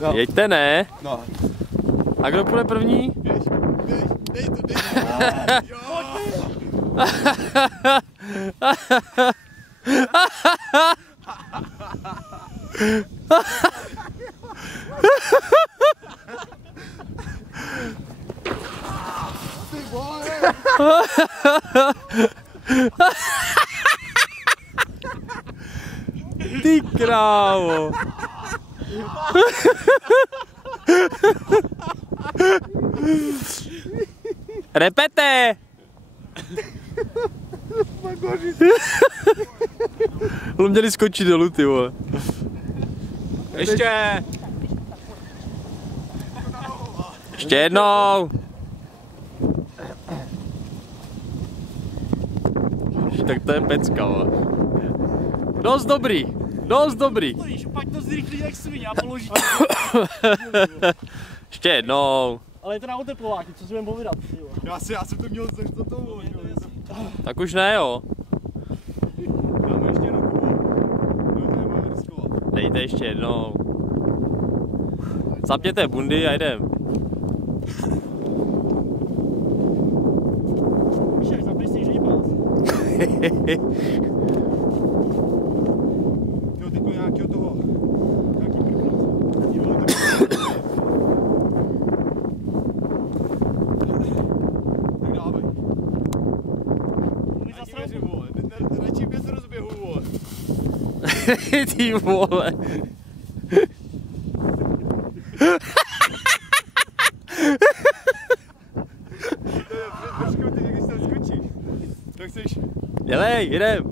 No. Jeďte, ne? No. A kdo půjde první? Běž, dej to. Jo. Ty vole. Ty krávo. Repete! Měli skočit dolů, ty vole. Ještě! Ještě jednou! Tak to je pecka, vole. Dost dobrý, dost dobrý. Víš, pak to zrychlí jak svině a položí. Ještě jednou. Ale je to na oteplováky, co si budeme povídat. Já jsem to měl za to. Tak už ne, jo. Dáme ještě jednou kubu. Dejte ještě jednou. Zapněte bundy a jdem. Víš, jak zapneš si jižní pás. Jo, teďko nějakýho toho. Nějaký prknout. Tak dávej. Radši vole. Radši bez rozběhu, vole. Ty vole. Počkej, ty někdy tam skočíš. Tak chceš. Dělej, jdem.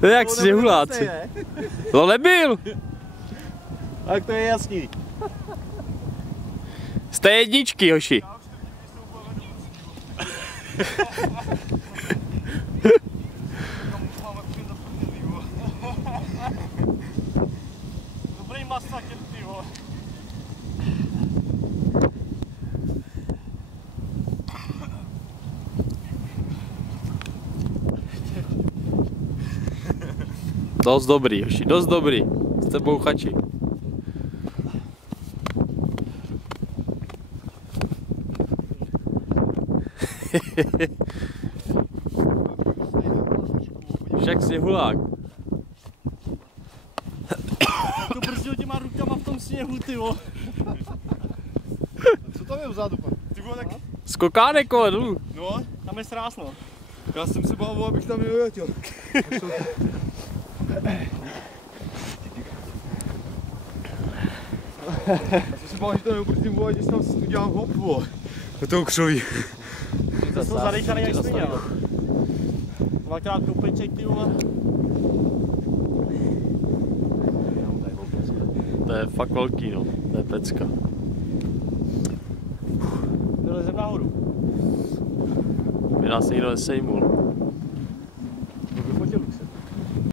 To je jak sněhuláci. To nebyl. Tak to je jasný. Jste jedničky, hoši. Dobrý masakr, ty vole. Dost dobrý, hoši, dost dobrý. Jste bouchači. Však sněhulák. To brzdil těma rukama v tom sněhu, ty vole. Co tam je vzadu, pan? Ty vole, tak... Skokánek, kole, dolů. No, Tam je srásno. já jsem se bál, abych tam nevyletěl. Já jsem se bál, že to neubrzdím, vole, že tam udělám hop, vole. Do toho křoví. To jsou zadejchaný jak svině, ale. Dvakrát kopeček, ty vole. To je fakt velký, no. To je pecka. Vylezem nahoru. By nás nikdo nesejmul.